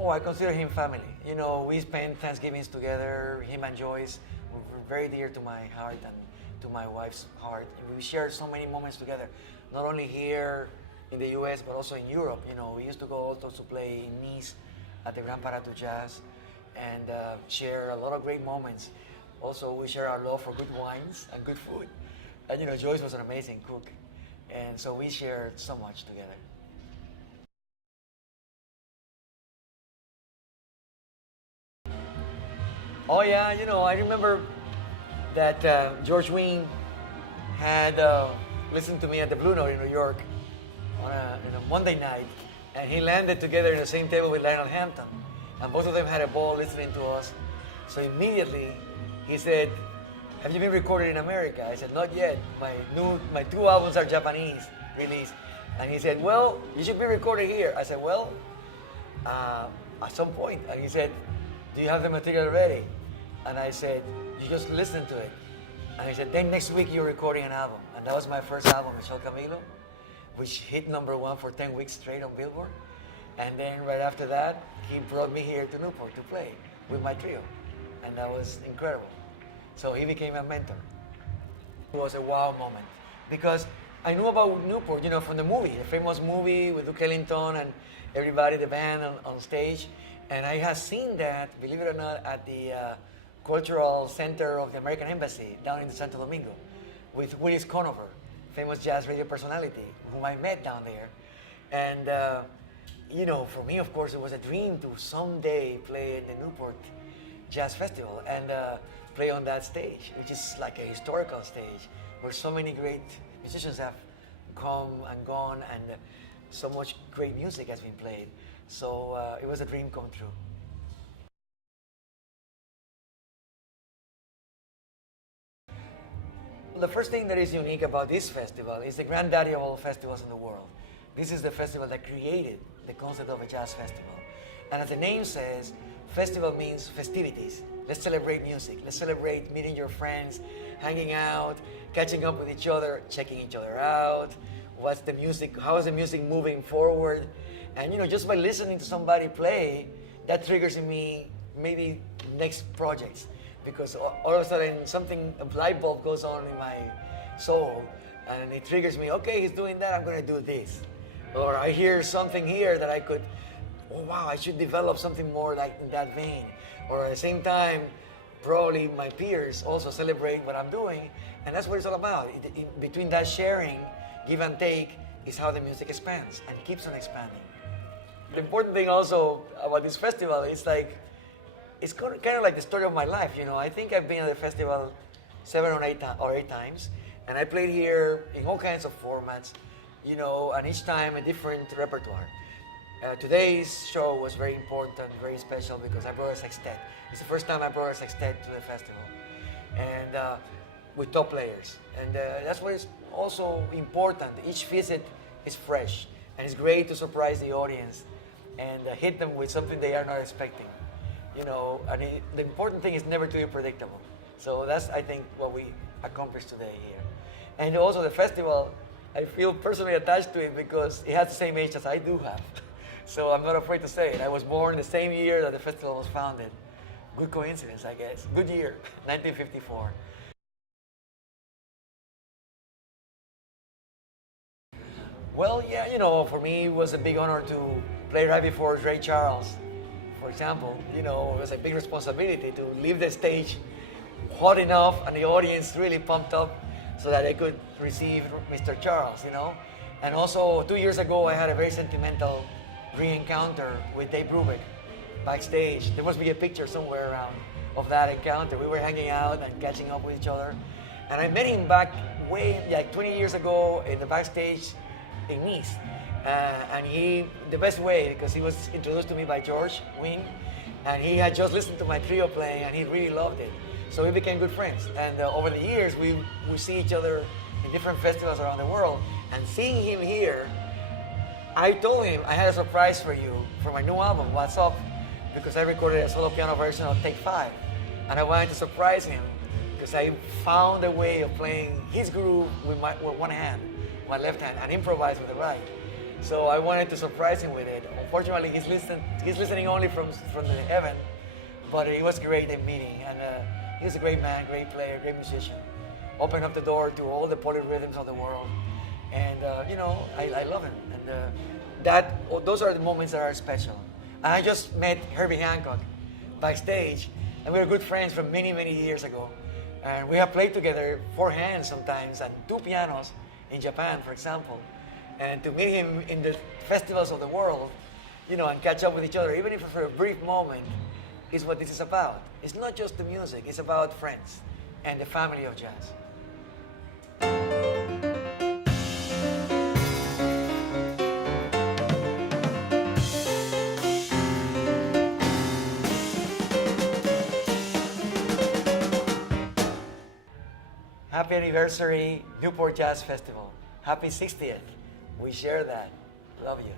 Oh, I consider him family. You know, we spend Thanksgivings together, him and Joyce were very dear to my heart and to my wife's heart. We shared so many moments together, not only here in the US, but also in Europe. You know, we used to go also to play in Nice at the Grand Paratou Jazz and share a lot of great moments. Also, we share our love for good wines and good food. And you know, Joyce was an amazing cook. And so we shared so much together. Oh yeah, you know, I remember that George Wein had listened to me at the Blue Note in New York on a Monday night, and he landed together in the same table with Lionel Hampton, and both of them had a ball listening to us. So immediately he said, "Have you been recorded in America?" I said, "Not yet. My two albums are Japanese released." And he said, "Well, you should be recorded here." I said, "Well, at some point." And he said, "Do you have the material ready?" And I said, "You just listen to it." And he said, "Then next week you're recording an album." And that was my first album, Michel Camilo, which hit #1 for 10 weeks straight on Billboard. And then right after that, he brought me here to Newport to play with my trio. And that was incredible. So he became a mentor. It was a wow moment because I knew about Newport, you know, from the movie, the famous movie with Duke Ellington and everybody, the band on stage. And I had seen that, believe it or not, at the Cultural Center of the American Embassy down in Santo Domingo with Willis Conover, famous jazz radio personality, whom I met down there. And, you know, for me, of course, it was a dream to someday play in the Newport Jazz Festival and play on that stage, which is like a historical stage where so many great musicians have come and gone and so much great music has been played. So it was a dream come true. The first thing that is unique about this festival is the granddaddy of all festivals in the world. This is the festival that created the concept of a jazz festival. And as the name says, festival means festivities. Let's celebrate music. Let's celebrate meeting your friends, hanging out, catching up with each other, checking each other out. What's the music? How is the music moving forward? And you know, just by listening to somebody play, that triggers in me maybe next projects. Because all of a sudden something, a light bulb goes on in my soul and it triggers me, okay, he's doing that, I'm gonna do this. Or I hear something here that I could, oh wow, I should develop something more like in that vein. Or at the same time, probably my peers also celebrate what I'm doing, and that's what it's all about. Between that sharing, give and take, is how the music expands and keeps on expanding. The important thing also about this festival is like, it's kind of like the story of my life, you know. I think I've been at the festival 7 or 8 times, and I played here in all kinds of formats, you know, and each time a different repertoire. Today's show was very important, very special because I brought a sextet. It's the first time I brought a sextet to the festival, and with top players. And that's what is also important. Each visit is fresh, and it's great to surprise the audience and hit them with something they are not expecting. You know, and the important thing is never to be predictable. So that's, I think, what we accomplished today here. And also the festival, I feel personally attached to it because it has the same age as I do have. So I'm not afraid to say it. I was born the same year that the festival was founded. Good coincidence, I guess. Good year, 1954. Well, yeah, you know, for me it was a big honor to play right before Ray Charles. For example, you know, it was a big responsibility to leave the stage hot enough and the audience really pumped up so that they could receive Mr. Charles, you know. And also 2 years ago, I had a very sentimental re-encounter with Dave Brubeck backstage. There must be a picture somewhere around of that encounter. We were hanging out and catching up with each other. And I met him back way, like 20 years ago in the backstage in Nice. And the best way, because he was introduced to me by George Wein, and he had just listened to my trio playing, and he really loved it. So we became good friends. And over the years, we see each other in different festivals around the world. And seeing him here, I told him I had a surprise for you for my new album, What's Up, because I recorded a solo piano version of Take 5. And I wanted to surprise him because I found a way of playing his groove with one hand, my left hand, and improvise with the right. So I wanted to surprise him with it. Unfortunately, he's listening only from the heaven, but it was great in meeting. And he was a great man, great player, great musician. Opened up the door to all the polyrhythms of the world. And I love him. And those are the moments that are special. And I just met Herbie Hancock backstage, and we were good friends from many, many years ago. And we have played together 4 hands sometimes and 2 pianos in Japan, for example. And to meet him in the festivals of the world, and catch up with each other, even if for a brief moment, is what this is about. It's not just the music, it's about friends and the family of jazz. Happy anniversary, Newport Jazz Festival. Happy 60th. We share that. Love you.